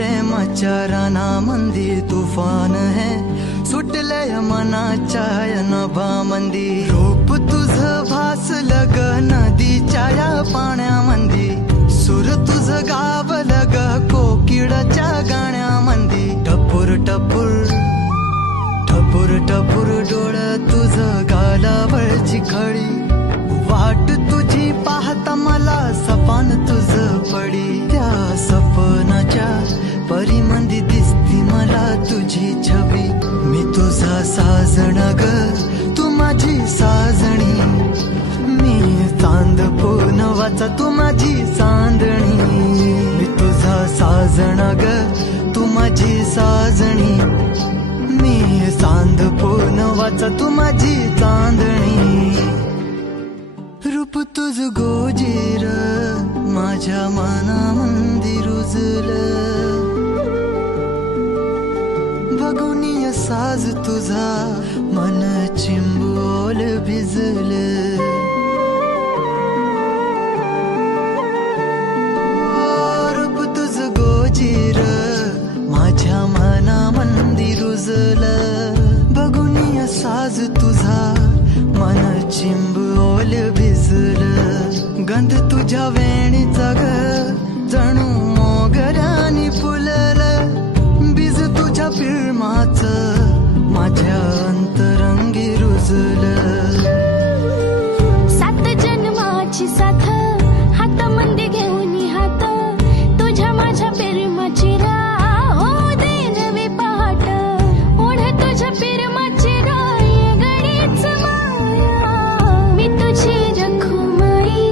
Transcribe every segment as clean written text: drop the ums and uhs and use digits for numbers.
प्रेमाच्या रानामंदी तुफान है सुटलय मनाच्या नभामंदी रूप तुझं भासलं ग नदीच्या या पाण्यामंदी सूर तुझं गावलं ग कोकिळाच्या गाण्यामंदी टपूर टपूर टपूर टपूर डोळं तुझं गालावरची खडी वाट तुझी पाहता मला सपान तुझं पडी त्या सपनाच्या परीमंदी दिसती मला तुझी छबी मी तुझा साजण ग तू माझी साजणी मी चांद पूनवाचा तू माझी चांदणी मी तुझा साजण ग तू माझी साजणी मी चांद पूनवाचा तू माझी चांदणी रूप तुझ गोजीर माझ्या मनामंदी रुजलं बघुनिय साज तुझा मन चिंबोल भिजलं रूप तुझ गोजीर माझ्या मनामंदी रुजलं बघुनिय साज तुझा मन चिंबोल भिजलं गंध तुझ्या वेणीचा ग जणू मोगऱ्यानी फुललं बीज तुझ्या पिळमाचं माझ्या अंतरंगी रुजलं सात जन्माची साथ हात मंदी घेऊन हात तुझ्या माझ्या प्रेमाची राह हो दे नवी पहाट ओढ तुझ्या प्रेमाची राह ये गडीच माया मी तुझी रखुमाई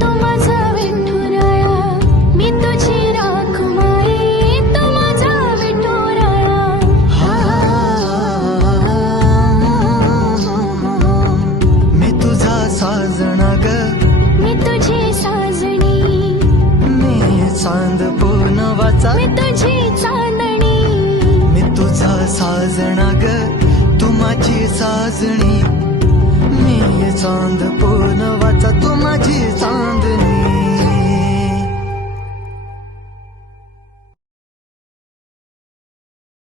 तो माझा विठुराया मी तुझी रखुमाई तो माझा विठुराया मी तुझा साजणा ग मी तुझी साजणी मी चांद पूनवाचा मी तुझी चांदणी मी तुझा साजणा ग तू माझी साजणी मी चांद